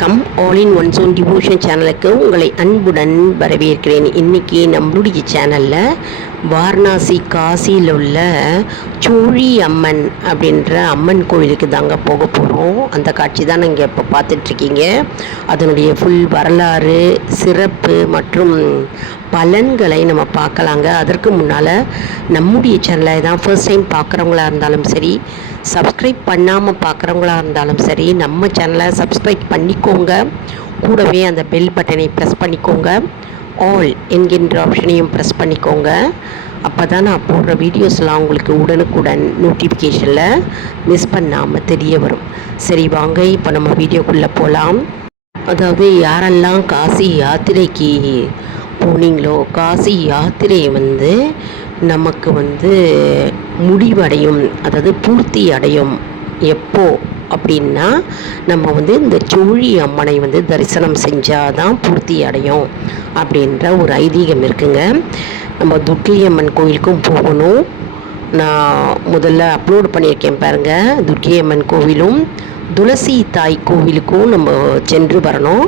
வணக்கம். All in one zone devotion சேனலுக்கு உங்களை அன்புடன் வரவேற்கிறேன். இன்றைக்கி நம்மளுடைய சேனலில் வாரணாசி காசியில் உள்ள சூழி அம்மன் அப்படின்ற அம்மன் கோவிலுக்கு தாங்க போக போகிறோம். அந்த காட்சி தான் நீங்கள் இப்போ பார்த்துட்ருக்கீங்க. அதனுடைய ஃபுல் வரலாறு, சிறப்பு மற்றும் பலன்களை நம்ம பார்க்கலாங்க. அதற்கு முன்னால் நம்முடைய சேனலை தான் ஃபர்ஸ்ட் டைம் பார்க்குறவங்களா இருந்தாலும் சரி, சப்ஸ்கிரைப் பண்ணாமல் பார்க்குறவங்களா இருந்தாலும் சரி, நம்ம சேனலை சப்ஸ்கிரைப் பண்ணிக்கோங்க. கூடவே அந்த பெல் பட்டனை ப்ரெஸ் பண்ணிக்கோங்க. ஆல் என்கின்ற ஆப்ஷனையும் ப்ரெஸ் பண்ணிக்கோங்க. அப்போ தான் நான் போடுற வீடியோஸ்லாம் உங்களுக்கு உடனுக்குடன் நோட்டிஃபிகேஷனில் மிஸ் பண்ணாமல் தெரிய வரும். சரி வாங்க, இப்போ நம்ம வீடியோக்குள்ளே போகலாம். அதாவது யாரெல்லாம் காசி யாத்திரைக்கு போனீங்களோ, காசி யாத்திரை நமக்கு முடிவடையும், அதாவது பூர்த்தி அடையும் எப்போ அப்படின்னா, நம்ம இந்த சூழி அம்மனை தரிசனம் செஞ்சால் தான் பூர்த்தி அடையும் அப்படின்ற ஒரு ஐதீகம் இருக்குங்க. நம்ம துர்க்கை அம்மன் கோவிலுக்கும் போகணும். நான் முதல்ல அப்லோட் பண்ணியிருக்கேன் பாருங்கள். துர்க்கை அம்மன் கோவிலும் துளசி தாய் கோவிலுக்கும் நம்ம சென்று வரணும்.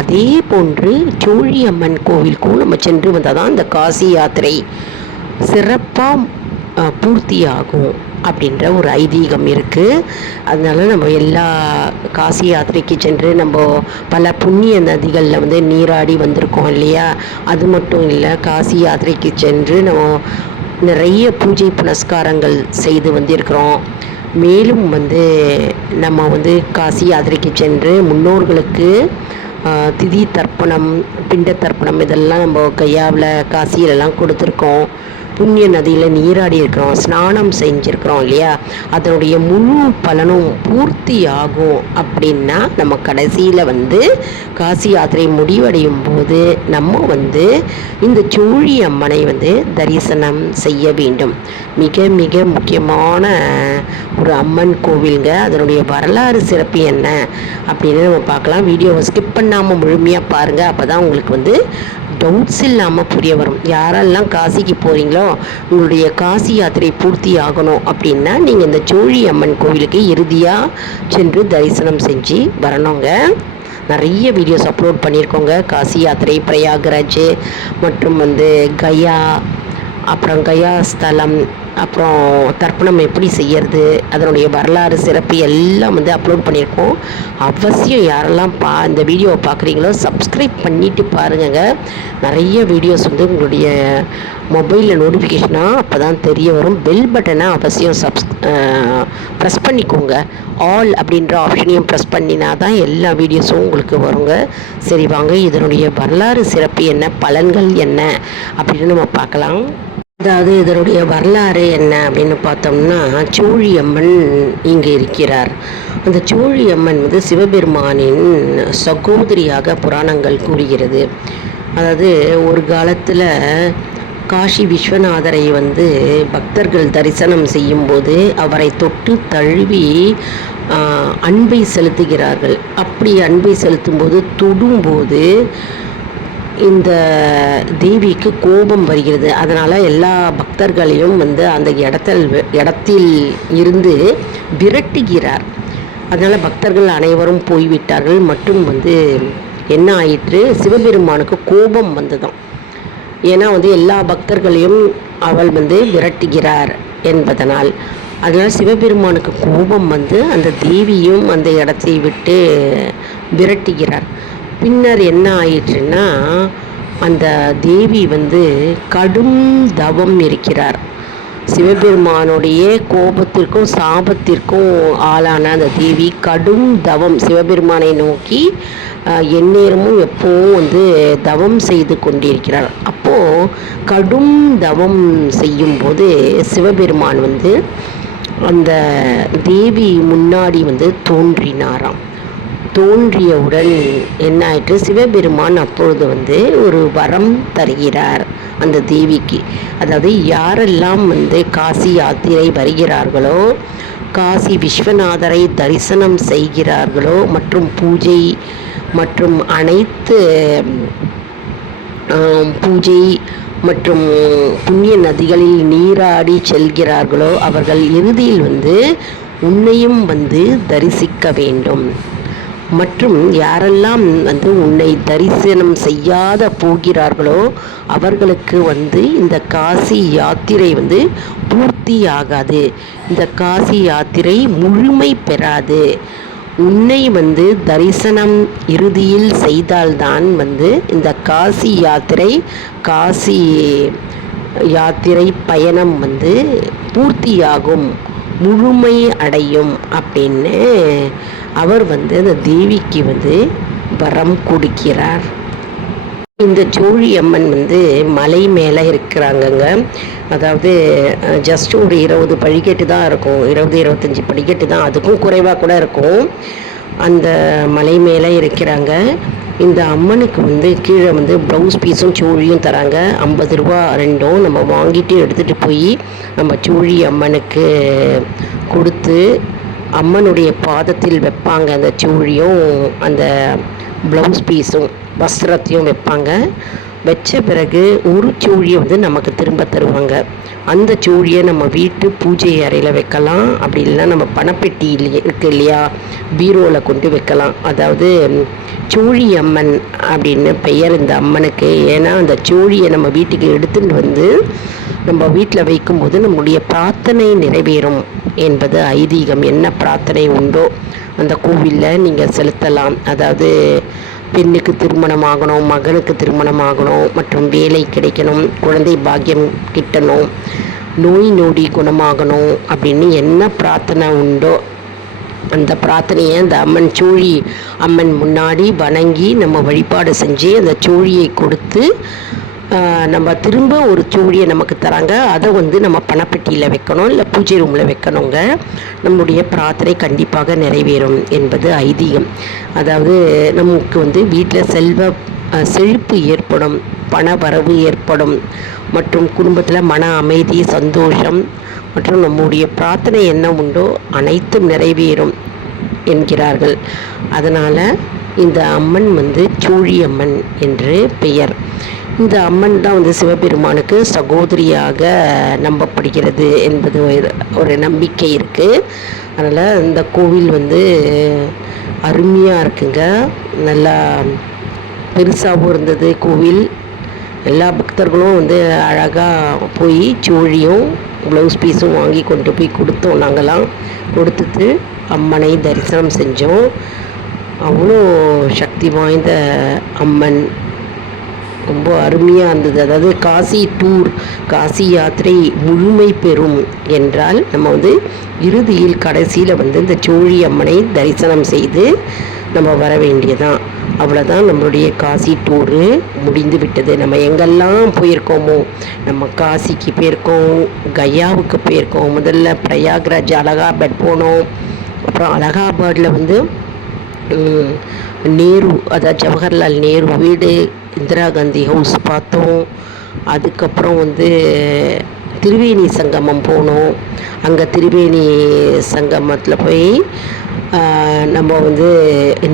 அதே போன்று சூழி அம்மன் கோவிலுக்கும் நம்ம சென்று வந்தால் தான் இந்த காசி யாத்திரை சிறப்பாக பூர்த்தி ஆகும் அப்படின்ற ஒரு ஐதீகம் இருக்குது. அதனால நம்ம எல்லா காசி யாத்திரைக்கு சென்று நம்ம பல புண்ணிய நதிகளில் நீராடி வந்திருக்கோம் இல்லையா. அது மட்டும் இல்லை, காசி யாத்திரைக்கு சென்று நம்ம நிறைய பூஜை புனஸ்காரங்கள் செய்து வந்திருக்கிறோம். மேலும் நம்ம காசி யாத்திரைக்கு சென்று முன்னோர்களுக்கு திதி தர்ப்பணம், பிண்ட தர்ப்பணம் இதெல்லாம் நம்ம கையாவில் காசியிலலாம் கொடுத்துருக்கோம். புண்ணிய நதியில் நீராடி இருக்கிறோம், ஸ்நானம் செஞ்சுருக்கிறோம் இல்லையா. அதனுடைய முழு பலனும் பூர்த்தி ஆகும் அப்படின்னா நம்ம கடைசியில் காசி யாத்திரை முடிவடையும் போது நம்ம இந்த சூழி அம்மனை தரிசனம் செய்ய வேண்டும். மிக மிக முக்கியமான ஒரு அம்மன் கோவிலுங்க. அதனுடைய வரலாறு சிறப்பு என்ன அப்படின்னு நம்ம பார்க்கலாம். வீடியோவை ஸ்கிப் பண்ணாமல் முழுமையாக பாருங்கள். அப்போ தான் உங்களுக்கு டவுட்ஸ் இல்லாமல் புரிய வரும். யாரெல்லாம் காசிக்கு போகிறீங்களோ, உங்களுடைய காசி யாத்திரை பூர்த்தி ஆகணும் அப்படின்னா நீங்கள் இந்த சூழி அம்மன் கோவிலுக்கு இறுதியாக சென்று தரிசனம் செஞ்சு வரணுங்க. நிறைய வீடியோஸ் அப்லோட் பண்ணியிருக்கோங்க. காசி யாத்திரை, பிரயாகராஜ் மற்றும் கயா, அப்புறம் கயா ஸ்தலம், அப்புறம் தர்ப்பணம் எப்படி செய்யறது, அதனுடைய வரலாறு சிறப்பு எல்லாம் அப்லோட் பண்ணியிருக்கோம். அவசியம் யாரெல்லாம் இந்த வீடியோவை பார்க்குறீங்களோ சப்ஸ்கிரைப் பண்ணிவிட்டு பாருங்க. நிறைய வீடியோஸ் உங்களுடைய மொபைலில் நோட்டிஃபிகேஷனாக அப்போ தான் தெரிய வரும். பெல் பட்டனை அவசியம் ப்ரெஸ் பண்ணிக்கோங்க. ஆல் அப்படின்ற ஆப்ஷனையும் ப்ரெஸ் பண்ணினா தான் எல்லா வீடியோஸும் உங்களுக்கு வருங்க. சரி வாங்க, இதனுடைய வரலாறு சிறப்பு என்ன, பலன்கள் என்ன அப்படின்னு நம்ம பார்க்கலாம். அதாவது இதனுடைய வரலாறு என்ன அப்படின்னு பார்த்தோம்னா, சூழி அம்மன் இங்கே இருக்கிறார். அந்த சூழி அம்மன் சிவபெருமானின் சகோதரியாக புராணங்கள் கூறுகிறது. அதாவது ஒரு காலத்தில் காசி விஸ்வநாதரை பக்தர்கள் தரிசனம் செய்யும்போது அவரை தொட்டு தழுவி அன்பை செலுத்துகிறார்கள். அப்படி அன்பை செலுத்தும்போது, தொடும்போது இந்த தேவிக்கு கோபம் வருகிறது. அதனால் எல்லா பக்தர்களையும் அந்த இடத்தில் இருந்து விரட்டுகிறார். அதனால் பக்தர்கள் அனைவரும் போய்விட்டார்கள். மற்றும் என்ன ஆயிற்று, சிவபெருமானுக்கு கோபம் வந்ததாம். ஏன்னா எல்லா பக்தர்களையும் அவள் விரட்டுகிறார் என்பதனால். அதனால் சிவபெருமானுக்கு கோபம் அந்த தேவியும் அந்த இடத்தை விட்டு விரட்டுகிறார். பின்னர் என்ன ஆயிற்றுன்னா, அந்த தேவி கடும் தவம் இருக்கிறார். சிவபெருமானுடைய கோபத்திற்கும் சாபத்திற்கும் ஆளான அந்த தேவி கடும் தவம் சிவபெருமானை நோக்கி எந்நேரமும் எப்போவும் தவம் செய்து கொண்டிருக்கிறார். அப்போது கடும் தவம் செய்யும்போது சிவபெருமான் அந்த தேவி முன்னாடி தோன்றினாராம். தோன்றியவுடன் என்ன ஆயிற்று, சிவபெருமான் அப்பொழுது ஒரு வரம் தருகிறார் அந்த தேவிக்கு. அதாவது யாரெல்லாம் காசி யாத்திரை வருகிறார்களோ, காசி விஸ்வநாதரை தரிசனம் செய்கிறார்களோ, மற்றும் பூஜை மற்றும் அனைத்து பூஜை மற்றும் புண்ணிய நதிகளில் நீராடி செல்கிறார்களோ, அவர்கள் இறுதியில் உன்னையும் தரிசிக்க வேண்டும். மற்றும் யாரெல்லாம் வந்து உன்னை தரிசனம் செய்யாத போகிறார்களோ அவர்களுக்கு வந்து இந்த காசி யாத்திரை வந்து பூர்த்தி ஆகாது, இந்த காசி யாத்திரை முழுமை பெறாது. உன்னை வந்து தரிசனம் இறுதியில் செய்தால்தான் வந்து இந்த காசி யாத்திரை பயணம் வந்து பூர்த்தியாகும், முழுமை அடையும் அப்படின்னு அவர் வந்து அந்த தேவிக்கு வந்து வரம் கொடுக்கிறார். இந்த சோழி அம்மன் வந்து மலை மேலே இருக்கிறாங்கங்க. அதாவது ஜஸ்ட் ஒரு 20 படிக்கட்டு தான் இருக்கும், 20-25 படிக்கட்டு தான், அதுக்கும் குறைவாக கூட இருக்கும். அந்த மலை மேலே இருக்கிறாங்க. இந்த அம்மனுக்கு வந்து கீழே வந்து ப்ளவுஸ் பீஸும் சோழியும் தராங்க. 50 ரூபா ரெண்டும் நம்ம வாங்கிட்டு எடுத்துகிட்டு போய் நம்ம சோழி அம்மனுக்கு கொடுத்து அம்மனுடைய பாதத்தில் வைப்பாங்க. அந்த சோழியும் அந்த ப்ளவுஸ் பீஸும் வஸ்திரத்தையும் வைப்பாங்க. வச்ச பிறகு ஒரு சோழியை வந்து நமக்கு திரும்ப தருவாங்க. அந்த சோழியை நம்ம வீட்டு பூஜை அறையில் வைக்கலாம், அப்படி இல்லைன்னா நம்ம பணப்பெட்டி இருக்கு இல்லையா, பீரோவில் கொண்டு வைக்கலாம். அதாவது சோழி அம்மன் அப்படின்னு பெயர் இந்த அம்மனுக்கு. ஏன்னா அந்த சோழியை நம்ம வீட்டுக்கு எடுத்துகிட்டு வந்து நம்ம வீட்டில் வைக்கும்போது நம்முடைய பிரார்த்தனை நிறைவேறும் என்பது ஐதீகம். என்ன பிரார்த்தனை உண்டோ அந்த கோவிலில் நீங்கள் செலுத்தலாம். அதாவது பெண்ணுக்கு திருமணம் ஆகணும், மகனுக்கு திருமணம் ஆகணும், மற்றும் வேலை கிடைக்கணும், குழந்தை பாக்கியம் கிட்டணும், நோய் நொடி குணமாகணும் அப்படின்னு என்ன பிரார்த்தனை உண்டோ அந்த பிரார்த்தனையை அந்த சோழி அம்மன் முன்னாடி வணங்கி நம்ம வழிபாடு செஞ்சு அந்த சோழியை கொடுத்து நம்ம திரும்ப ஒரு சோழியை நமக்கு தராங்க. அதை வந்து நம்ம பணப்பெட்டியில் வைக்கணும், இல்லை பூஜை ரூமில் வைக்கணுங்க. நம்முடைய பிரார்த்தனை கண்டிப்பாக நிறைவேறும் என்பது ஐதீகம். அதாவது நமக்கு வந்து வீட்டில் செழிப்பு ஏற்படும், பண வரவு ஏற்படும், மற்றும் குடும்பத்தில் மன அமைதி, சந்தோஷம், மற்றும் நம்முடைய பிரார்த்தனை என்ன உண்டோ அனைத்தும் நிறைவேறும் என்கிறார்கள். அதனால் இந்த அம்மன் வந்து சோழி அம்மன் என்று பெயர். இந்த அம்மன் தான் வந்து சிவபெருமானுக்கு சகோதரியாக நம்பப்படுகிறது என்பது ஒரு நம்பிக்கை இருக்குது. அதனால் இந்த கோவில் வந்து அருமையாக இருக்குங்க. நல்லா பெருசாகவும் இருந்தது கோவில். எல்லா பக்தர்களும் வந்து அழகாக போய் சோழியும் ப்ளவுஸ் பீஸும் வாங்கி கொண்டு போய் கொடுத்தோம். நாங்கள்லாம் கொடுத்துட்டு அம்மனை தரிசனம் செஞ்சோம். அவ்வளோ சக்தி வாய்ந்த அம்மன், ரொம்ப அருமையாக இருந்தது. அதாவது காசி யாத்திரை முழுமை பெறும் என்றால் நம்ம வந்து இறுதியில் கடைசியில் வந்து இந்த சோழி அம்மனை தரிசனம் செய்து நம்ம வர வேண்டியதான். அவ்வளோதான், நம்மளுடைய காசி டூரு முடிந்து விட்டது. நம்ம எங்கெல்லாம் போயிருக்கோமோ, நம்ம காசிக்கு போயிருக்கோம், கயாவுக்கு போயிருக்கோம், முதல்ல பிரயாக்ராஜ் அலகாபாத் போனோம், அப்புறம் அலகாபாத்தில் வந்து நேரு, அதாவது ஜவஹர்லால் நேரு வீடு, இந்திரா காந்தி ஹவுஸ் பார்த்தோம். அதுக்கப்புறம் வந்து திரிவேணி சங்கமம் போனோம். அங்கே திரிவேணி சங்கமத்தில் போய் நம்ம வந்து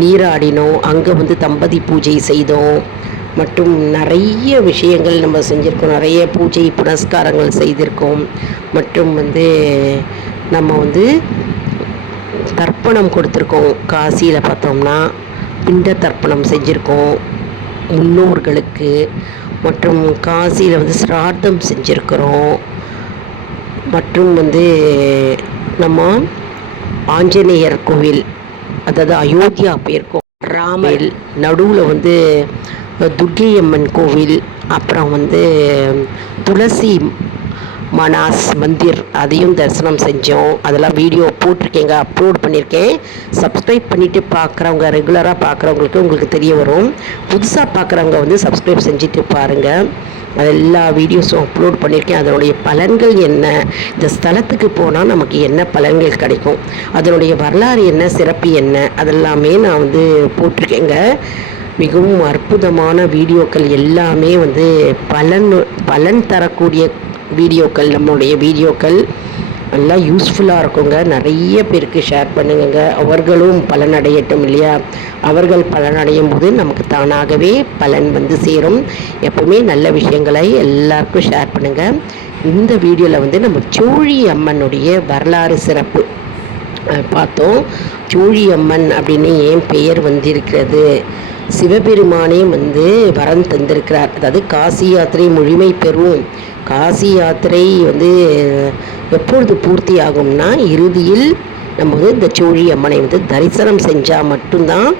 நீராடினோம். அங்கே வந்து தம்பதி பூஜை செய்தோம். மற்றும் நிறைய விஷயங்கள் நம்ம செஞ்சுருக்கோம். நிறைய பூஜை புனஸ்காரங்கள் செய்திருக்கோம். மற்றும் வந்து நம்ம வந்து தர்ப்பணம் கொடுத்துருக்கோம். காசியில் பார்த்தோம்னா பிண்ட தர்ப்பணம் செஞ்சுருக்கோம் முன்னோர்களுக்கு. மற்றும் காசியில் வந்து சிரார்த்தம் செஞ்சுருக்கிறோம். மற்றும் வந்து நம்ம ஆஞ்சநேயர் கோவில், அதாவது அயோத்தியா போயிருக்கோம். ராமர் நடுவில் வந்து துர்க்கை அம்மன் கோவில், அப்புறம் வந்து துளசி மனாஸ் மந்திர், அதையும் தரிசனம் செஞ்சோம். அதெல்லாம் வீடியோ போட்டிருக்கேங்க, அப்லோட் பண்ணியிருக்கேன். சப்ஸ்கிரைப் பண்ணிவிட்டு பார்க்குறவங்க, ரெகுலராக பார்க்குறவங்களுக்கு உங்களுக்கு தெரிய வரும். புதுசாக பார்க்குறவங்க வந்து சப்ஸ்கிரைப் செஞ்சுட்டு பாருங்கள். அது எல்லா வீடியோஸும் அப்லோட் பண்ணியிருக்கேன். அதனுடைய பலன்கள் என்ன, இந்த ஸ்தலத்துக்கு போனால் நமக்கு என்ன பலன்கள் கிடைக்கும், அதனுடைய வரலாறு என்ன, சிறப்பு என்ன, அதெல்லாமே நான் வந்து போட்டிருக்கேங்க. மிகவும் அற்புதமான வீடியோக்கள் எல்லாமே வந்து பலன் தரக்கூடிய வீடியோக்கள். நம்மளுடைய வீடியோக்கள் நல்லா யூஸ்ஃபுல்லாக இருக்குங்க. நிறைய பேருக்கு ஷேர் பண்ணுங்க, அவர்களும் பலனடையட்டும் இல்லையா. அவர்கள் பலனடையும் போது நமக்கு தானாகவே பலன் வந்து சேரும். எப்பவுமே நல்ல விஷயங்களை எல்லாருக்கும் ஷேர் பண்ணுங்கள். இந்த வீடியோவில் வந்து நம்ம சோழி அம்மனுடைய வரலாறு சிறப்பு பார்த்தோம். சோழியம்மன் அப்படின்னு ஏன் பெயர் வந்திருக்கிறது? சிவபெருமானே வந்து வரம் தந்திருக்கிறார். அதாவது காசி யாத்திரை முழுமை பெறும். காசி யாத்திரை வந்து எப்பொழுது பூர்த்தி ஆகும்னா, இறுதியில் நம்ம வந்து இந்த சோழி அம்மனை வந்து தரிசனம் செஞ்சால் மட்டும்தான்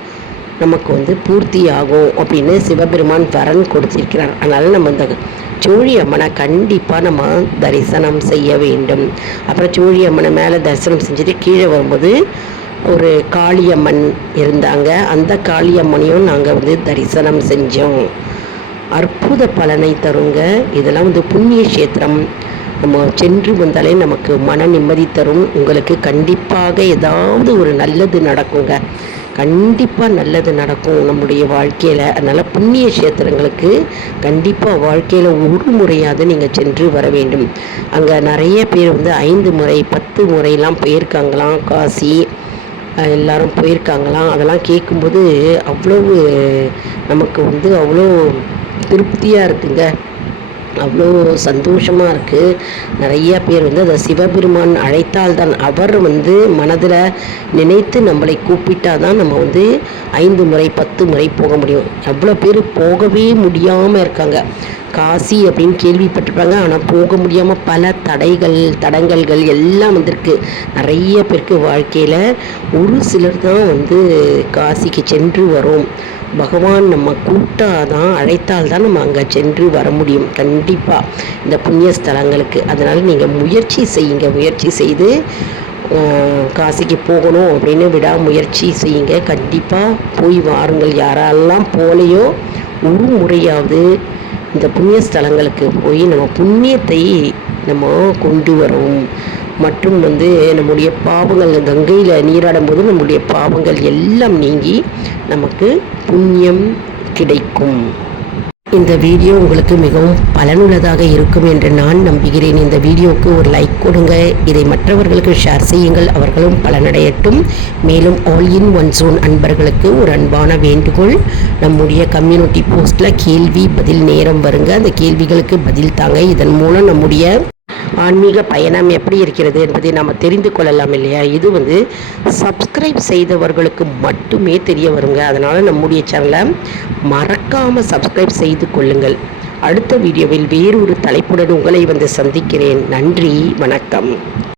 நமக்கு வந்து பூர்த்தி ஆகும் அப்படின்னு சிவபெருமான் வரன் கொடுத்திருக்கிறார். அதனால் நம்ம இந்த சோழி அம்மனை கண்டிப்பாக நம்ம தரிசனம் செய்ய வேண்டும். அப்புறம் சோழி அம்மனை மேலே தரிசனம் செஞ்சுட்டு கீழே வரும்போது ஒரு காளியம்மன் இருந்தாங்க. அந்த காளியம்மனையும் நாங்கள் வந்து தரிசனம் செஞ்சோம். அற்புத பலனை தருங்க. இதெல்லாம் வந்து புண்ணிய கஷேத்திரம். நம்ம சென்று வந்தாலே நமக்கு மன நிம்மதி தரும். உங்களுக்கு கண்டிப்பாக ஏதாவது ஒரு நல்லது நடக்குங்க. கண்டிப்பாக நல்லது நடக்கும் நம்முடைய வாழ்க்கையில். அதனால் புண்ணிய கஷேத்திரங்களுக்கு கண்டிப்பாக வாழ்க்கையில் ஒரு முறையாவது நீங்கள் சென்று வர வேண்டும். அங்கே நிறைய பேர் வந்து 5 முறை 10 முறையெல்லாம் போயிருக்காங்களாம். காசி எல்லாரும் போயிருக்காங்களாம். அதெல்லாம் கேட்கும்போது அவ்வளவு நமக்கு வந்து அவ்வளோ திருப்தியாக இருக்குங்க. அவ்வளோ சந்தோஷமாக இருக்குது. நிறையா பேர் வந்து அதை சிவபெருமான் அழைத்தால்தான், அவர் வந்து மனதில் நினைத்து நம்மளை கூப்பிட்டால் தான் நம்ம வந்து 5 முறை 10 முறை போக முடியும். எவ்வளோ பேர் போகவே முடியாமல் இருக்காங்க. காசி அப்படின்னு கேள்விப்பட்டிருப்பாங்க, ஆனால் போக முடியாமல் பல தடங்கல்கள் எல்லாம் வந்திருக்கு. நிறைய பேருக்கு வாழ்க்கையில் ஒரு சிலர் தான் வந்து காசிக்கு சென்று வரோம். பகவான் நம்ம கூட்டாதான், அழைத்தால்தான் நம்ம அங்கே சென்று வர முடியும் கண்டிப்பாக இந்த புண்ணிய ஸ்தலங்களுக்கு. அதனால் நீங்கள் முயற்சி செய்யுங்க. முயற்சி செய்து காசிக்கு போகணும் அப்படின்னு விடாமுயற்சி செய்யுங்க. கண்டிப்பாக போய் வாருங்கள். யாரெல்லாம் போலையோ ஒரு முறையாவது இந்த புண்ணிய ஸ்தலங்களுக்கு போய் நம்ம புண்ணியத்தை நம்ம கொண்டு வரோம். மற்றும் வந்து நம்முடைய பாவங்கள், கங்கையில் நீராடும் போது நம்முடைய பாவங்கள் எல்லாம் நீங்கி நமக்கு புண்ணியம் கிடைக்கும். இந்த வீடியோ உங்களுக்கு மிகவும் பலனுள்ளதாக இருக்கும் என்று நான் நம்புகிறேன். இந்த வீடியோவுக்கு ஒரு லைக் கொடுங்க. இதை மற்றவர்களுக்கு ஷேர் செய்யுங்கள், அவர்களும் பலனடையட்டும். மேலும் ஆல் இன் ஒன் ஜோன் அன்பர்களுக்கு ஒரு அன்பான வேண்டுகோள். நம்முடைய கம்யூனிட்டி போஸ்ட்டில் கேள்வி பதில் நேரம் வருங்க. அந்த கேள்விகளுக்கு பதில் தாங்க. இதன் மூலம் நம்முடைய ஆன்மீக பயணம் எப்படி இருக்கிறது என்பதை நாம் தெரிந்து கொள்ளலாம் இல்லையா? இது வந்து சப்ஸ்கிரைப் செய்தவர்களுக்கு மட்டுமே தெரிய வருங்க. அதனால் நம்முடைய சேனலை மறக்காமல் சப்ஸ்கிரைப் செய்து கொள்ளுங்கள். அடுத்த வீடியோவில் வேறொரு தலைப்புடன் உங்களை வந்து சந்திக்கிறேன். நன்றி, வணக்கம்.